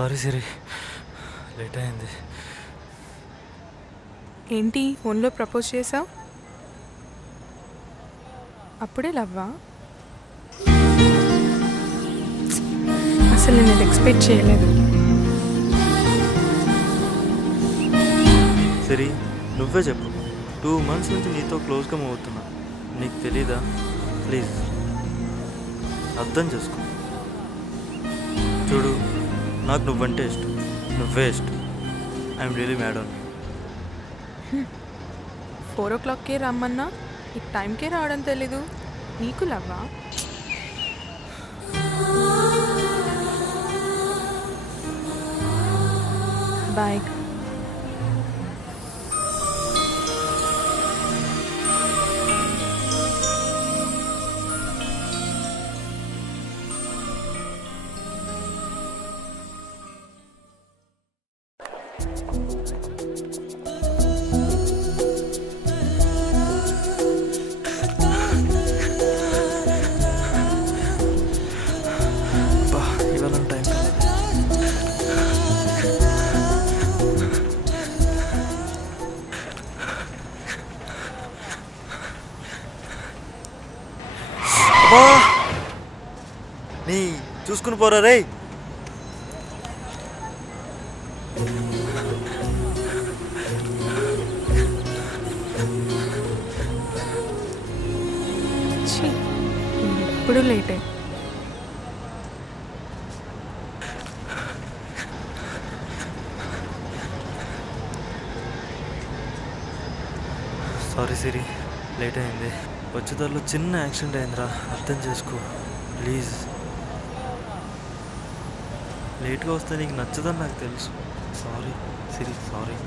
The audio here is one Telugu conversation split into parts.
సారీ సిరి, లేట్ అయింది. ఏంటి ఫోన్లో ప్రపోజ్ చేసావు? అప్పుడే లవ్వా? అసలు నేను ఎక్స్పెక్ట్ చేయలేదు. సిరి, నువ్వే చెప్పు. 2 months నుంచి నీతో క్లోజ్గా మూవ్ అవుతున్నా. నీకు తెలీదా? ప్లీజ్ అర్థం చేసుకో. చూడు, నాకు నువ్వంటే ఇష్టం, నువ్వే ఇష్టం. I'm really mad on you. 4 o'clockకే రమ్మన్నా ఈ టైంకే రావడం తెలీదు. నీకు లవ్వా? బాయ్. ఇవాళ టైం నీ చూసుకుని పోరా రే. ఎప్పుడు లేటే. సారీ సిరి, లేట్ అయింది. వచ్చేదారిలో చిన్న యాక్సిడెంట్ అయిందిరా, అర్థం చేసుకో ప్లీజ్. లేట్గా వస్తే నీకు నచ్చదని నాకు తెలుసు. సారీ సిరి, సారీ.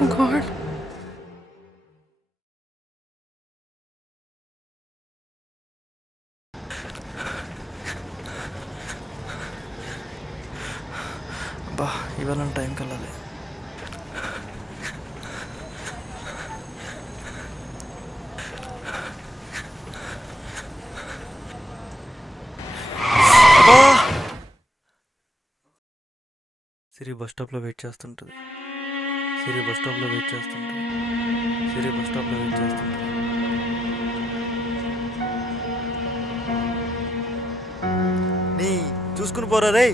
Oh God. అబ్బా, ఇవాళ టైంకి వెళ్ళాలి. సిరి బస్ స్టాప్లో వెయిట్ చేస్తుంటుంది. సిరి బస్ స్టాప్లో వెయిట్ చేస్తుంటుంది. సిరి బస్ స్టాప్లో వెయిట్ చేస్తుంటుంది. నీ చూసుకుని పోరా రే.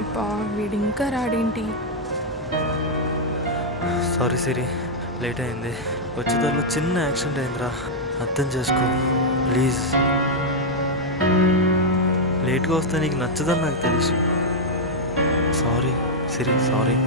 అబ్బా, వీడు ఇంకా రాడేంటి? సారీ సిరి, లేట్ అయింది. వచ్చేదారిలో చిన్న యాక్సిడెంట్ అయిందిరా, అర్థం చేసుకో ప్లీజ్. లేట్గా వస్తే నీకు నచ్చదని నాకు తెలుసు. సారీ సిరి, సారీ.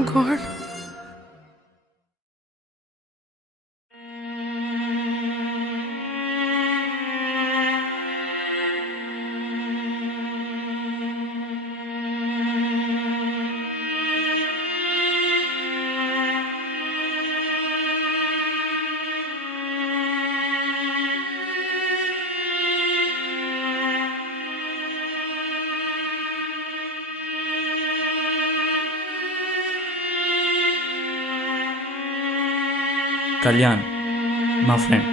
Oh God. కళ్యాణ్ మా ఫ్రెండ్.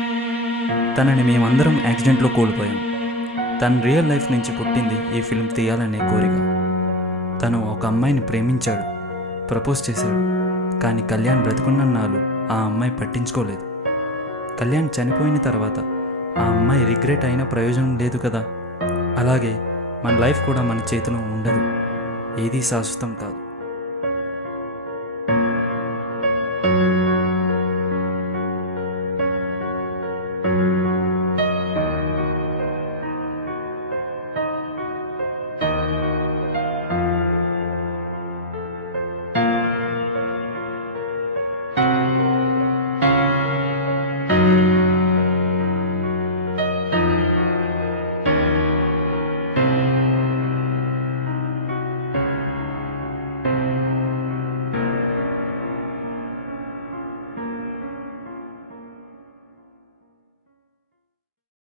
తనని మేమందరం యాక్సిడెంట్లో కోల్పోయాం. తన రియల్ లైఫ్ నుంచి పుట్టింది ఈ ఫిల్మ్ తీయాలనే కోరిక. తను ఒక అమ్మాయిని ప్రేమించాడు, ప్రపోజ్ చేశాడు. కానీ కళ్యాణ్ బ్రతుకున్నన్నాళ్ళు ఆ అమ్మాయి పట్టించుకోలేదు. కళ్యాణ్ చనిపోయిన తర్వాత ఆ అమ్మాయి రిగ్రెట్ అయిన ప్రయోజనం లేదు కదా. అలాగే మన లైఫ్ కూడా మన చేతిలో ఉండదు, ఏదీ శాశ్వతం కాదు.